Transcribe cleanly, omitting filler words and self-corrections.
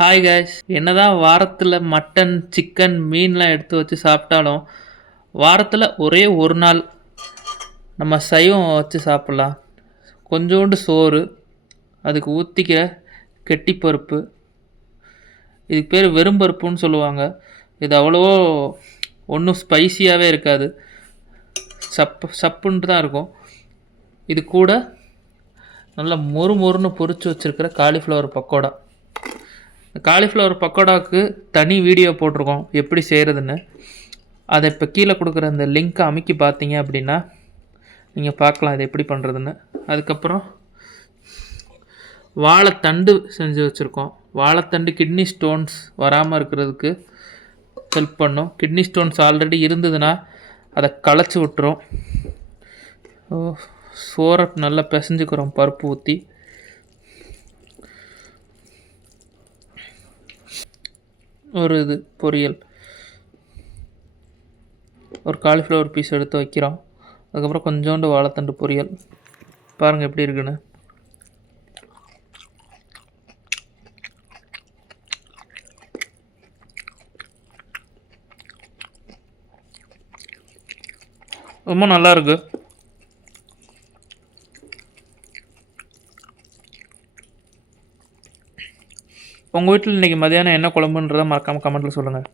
Hi guys. என்னதான் வாரத்தில் mutton chicken மீன்லாம் எடுத்து வச்சு சாப்பிட்டாலும் வாரத்தில் ஒரே ஒரு நாள் நம்ம சைவம் வச்சு சாப்பிட்லாம். கொஞ்சோண்டு சோறு, அதுக்கு ஊற்றிக்க கெட்டிப்பருப்பு, இதுக்கு பேர் வெறும் பருப்புன்னு சொல்லுவாங்க. இது அவ்வளவோ ஒன்றும் ஸ்பைசியாகவே இருக்காது, சப்புன்ட்டு தான் இருக்கும். இது கூட நல்லா மொறு மொறுன்னு பொரிச்சு வச்சுருக்கிற காலிஃப்ளவர் பக்கோடா. காலிஃப்ளவர் பக்கோடாவுக்கு தனி வீடியோ போட்டிருக்கோம் எப்படி செய்கிறதுன்னு. அதை இப்போ கீழே கொடுக்குற அந்த லிங்க்கை அமைக்கி பார்த்தீங்க அப்படின்னா நீங்கள் பார்க்கலாம் இது எப்படி பண்ணுறதுன்னு. அதுக்கப்புறம் வாழைத்தண்டு செஞ்சு வச்சுருக்கோம். வாழைத்தண்டு கிட்னி ஸ்டோன்ஸ் வராமல் இருக்கிறதுக்கு ஹெல்ப் பண்ணும். கிட்னி ஸ்டோன்ஸ் ஆல்ரெடி இருந்ததுன்னா அதை களைச்சி விட்டுரும். சோறை நல்லா பிசைஞ்சுக்கிறோம் பருப்பு ஊற்றி. ஒரு பொரியல், ஒரு காலிஃப்ளவர் பீஸ் எடுத்து வைக்கிறோம். அதுக்கப்புறம் கொஞ்சோண்டு வாழைத்தண்டு பொரியல். பாருங்கள் எப்படி இருக்குன்னு. ரொம்ப நல்லா இருக்கு. உங்கள் வீட்டில் இன்றைக்கி மதியானம் என்ன குழம்புன்றதை மறக்காமல் கமெண்ட்டில் சொல்லுங்கள்.